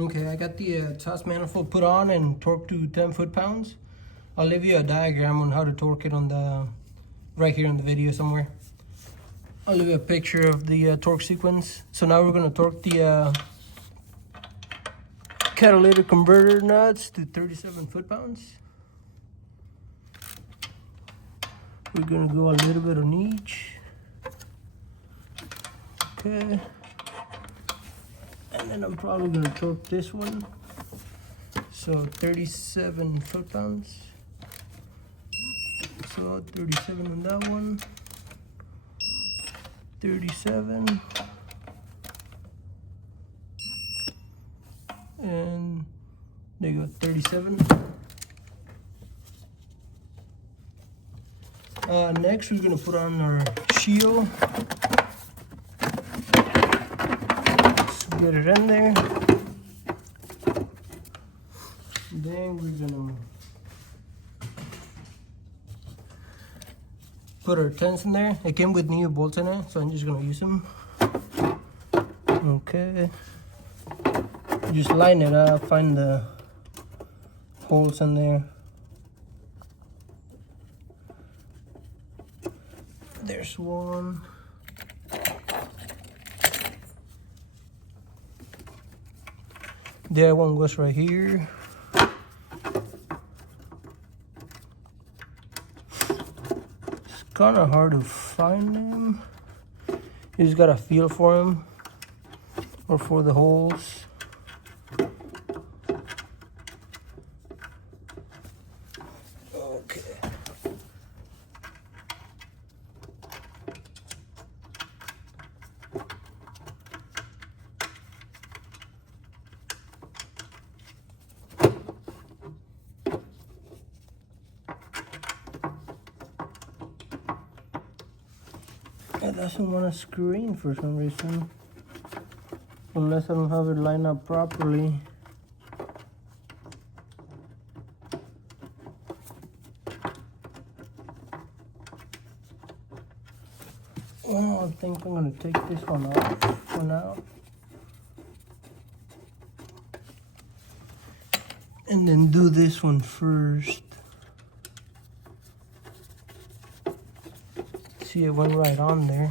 Okay, I got the exhaust manifold put on and torqued to 10 foot-pounds. I'll leave you a diagram on how to torque it on the right here in the video somewhere. I'll leave you a picture of the torque sequence. So now we're going to torque the catalytic converter nuts to 37 foot-pounds. We're going to go a little bit on each. Okay. And then I'm probably going to torque this one. So 37 foot-pounds. So 37 on that one. 37. And there you go, 37. Next, we're going to put on our shield. Get it in there. Then we're gonna put our tents in there. It came with new bolts in it, so I'm just gonna use them. Okay. Just line it up, find the holes in there. There's one. The other one goes right here. It's kind of hard to find them. You just gotta feel for them or for the holes. Okay. It doesn't want to screw in for some reason, unless I don't have it lined up properly. Well, I think I'm going to take this one off for now. And then do this one first. See, it went right on there.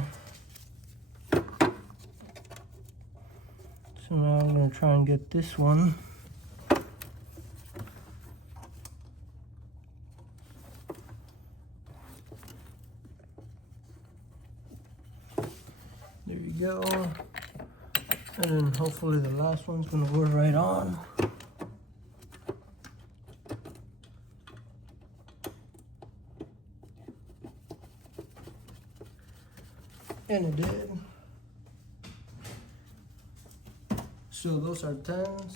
So now I'm going to try and get this one. There you go. And then hopefully the last one's going to go right on. And it did. So those are 10s.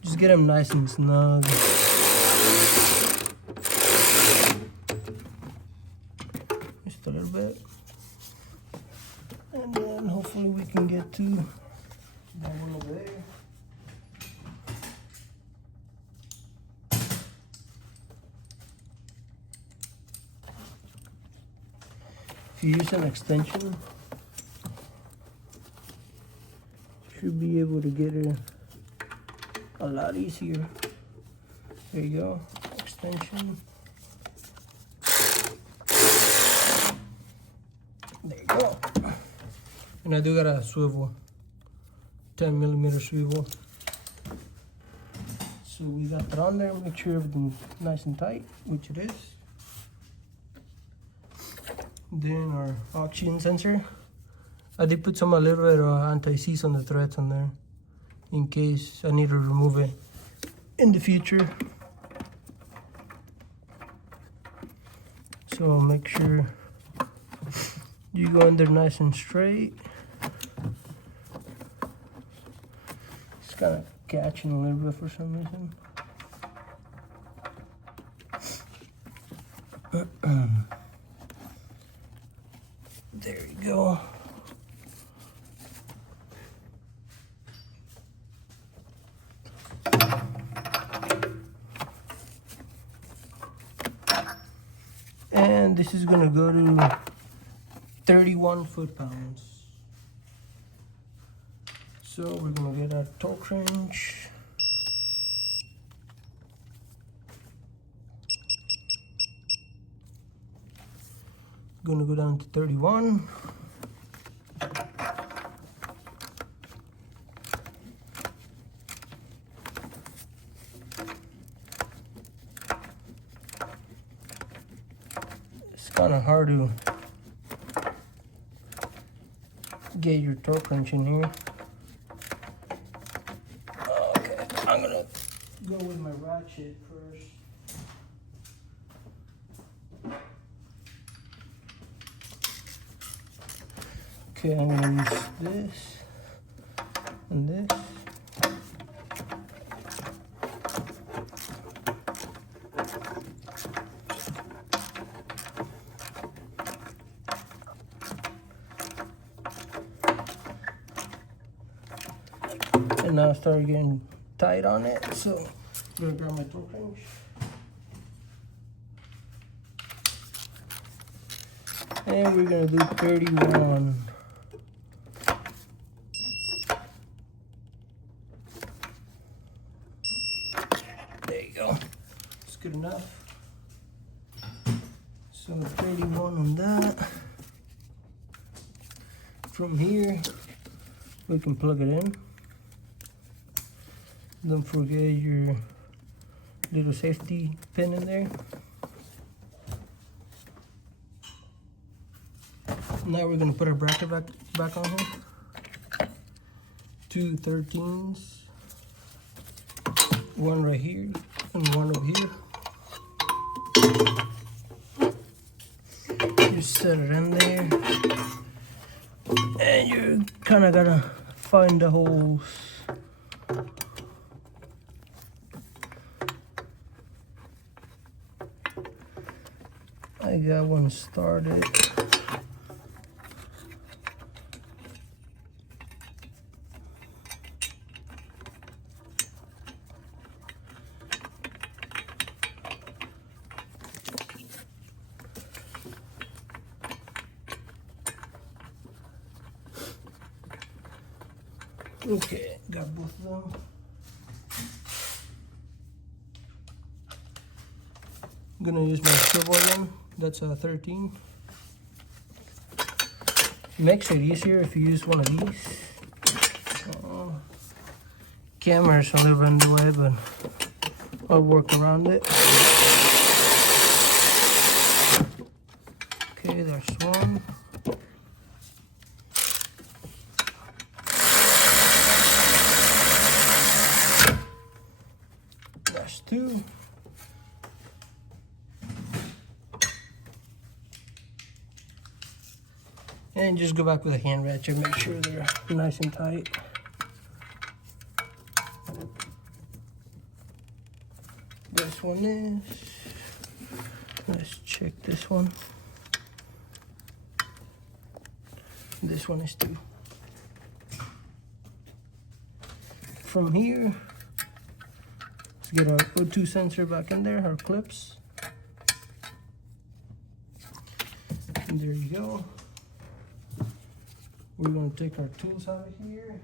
Just get them nice and snug. Just a little bit. And then hopefully we can get to that one over there. If you use an extension, you should be able to get it a lot easier. There you go, extension. There you go. And I do got a swivel, 10mm swivel. So we got that on there, make sure everything's nice and tight, which it is. Then our oxygen sensor. I did put a little bit of anti-seize on the threads on there in case I need to remove it in the future. So make sure you go in there nice and straight. It's kind of catching a little bit for some reason. There you go. And this is gonna go to 31 foot-pounds. So we're gonna get our torque wrench. Gonna go down to 31. It's kind of hard to get your torque wrench in here. Okay, I'm gonna go with my ratchet first. Okay, I'm gonna use this and this. And now I started getting tight on it, so I'm gonna grab my torque wrench. And we're gonna do 31. There you go. It's good enough. So 31 on that. From here, we can plug it in. Don't forget your little safety pin in there. Now we're gonna put our bracket back on here. 2 13s. One right here and one over here. Just set it in there. And you're kinda gotta find the holes. I got one started. Okay, got both of them. I'm gonna use my swivel again. That's a 13. Makes it easier if you use one of these. Camera's a little bit in the way, but I'll work around it. Okay, there's one. There's two. And just go back with a hand ratchet, make sure they're nice and tight. This one is. Let's check this one. This one is too. From here, let's get our O2 sensor back in there, our clips. And there you go. We're going to take our tools out of here.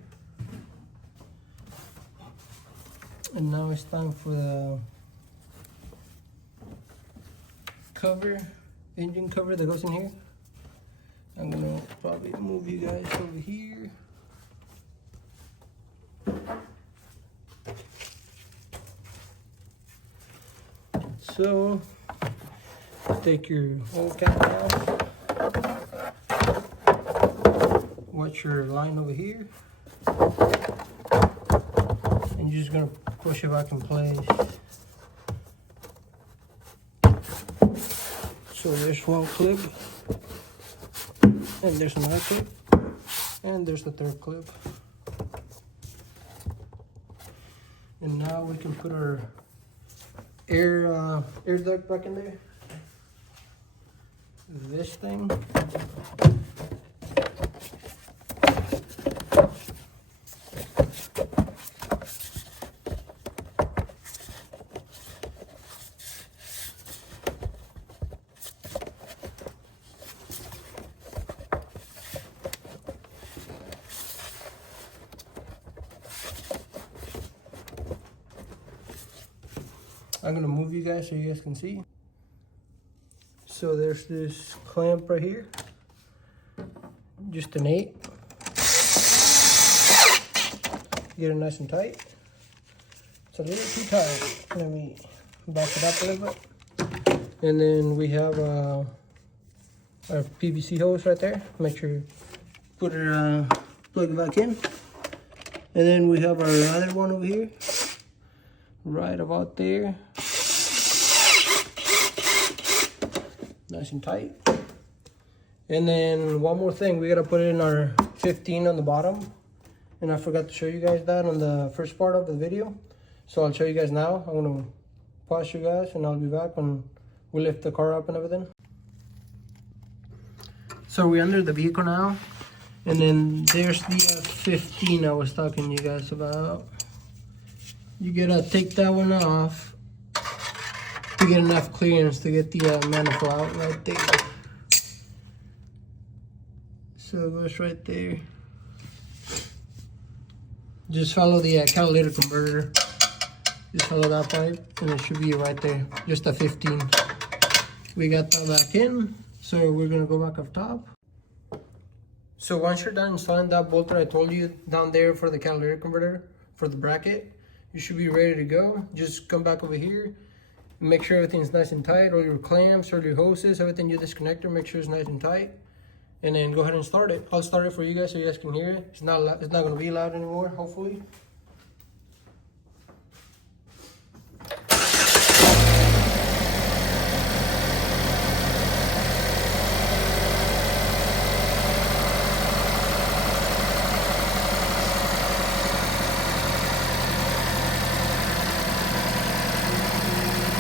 And now it's time for the cover, engine cover that goes in here. I'm going to probably move you guys over here. So, take your old cap off. Watch your line over here, and you're just gonna push it back in place. So there's one clip, and there's another clip, and there's the third clip. And now we can put our air duct back in there. This thing. I'm gonna move you guys so you guys can see. So there's this clamp right here, just an 8. Get it nice and tight. It's a little too tight. Let me back it up a little bit. And then we have our PVC hose right there. Make sure you put it, plug it back in. And then we have our other one over here, right about there. Nice and tight. And then one more thing, we gotta put it in our 15 on the bottom. And I forgot to show you guys that on the first part of the video. So I'll show you guys now. I'm gonna pause you guys and I'll be back when we lift the car up and everything. So we're under the vehicle now. And then there's the 15 I was talking to you guys about. You gotta take that one off to get enough clearance to get the manifold out right there. So it goes right there. Just follow the catalytic converter. Just follow that pipe and it should be right there. Just a 15. We got that back in. So we're gonna go back up top. So once you're done installing that bolt that I told you down there for the catalytic converter, for the bracket, you should be ready to go. Just come back over here. Make sure everything's nice and tight. All your clamps, all your hoses, everything you disconnector, make sure it's nice and tight. And then go ahead and start it. I'll start it for you guys so you guys can hear it. It's not going to be loud anymore, hopefully.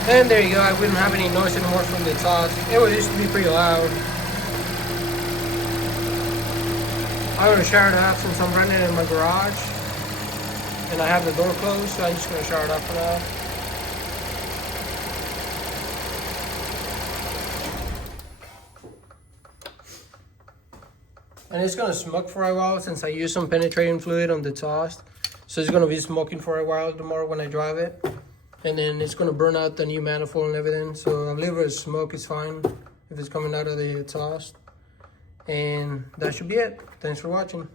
And there you go. We don't have any noise anymore from the exhaust. It used to be pretty loud. I'm going to shower it up since I'm running in my garage and I have the door closed, so I'm just going to shower it up for now. And it's going to smoke for a while since I used some penetrating fluid on the exhaust. So it's going to be smoking for a while tomorrow when I drive it. And then it's going to burn out the new manifold and everything. So I believe it's smoke is fine if it's coming out of the exhaust. And that should be it. Thanks for watching.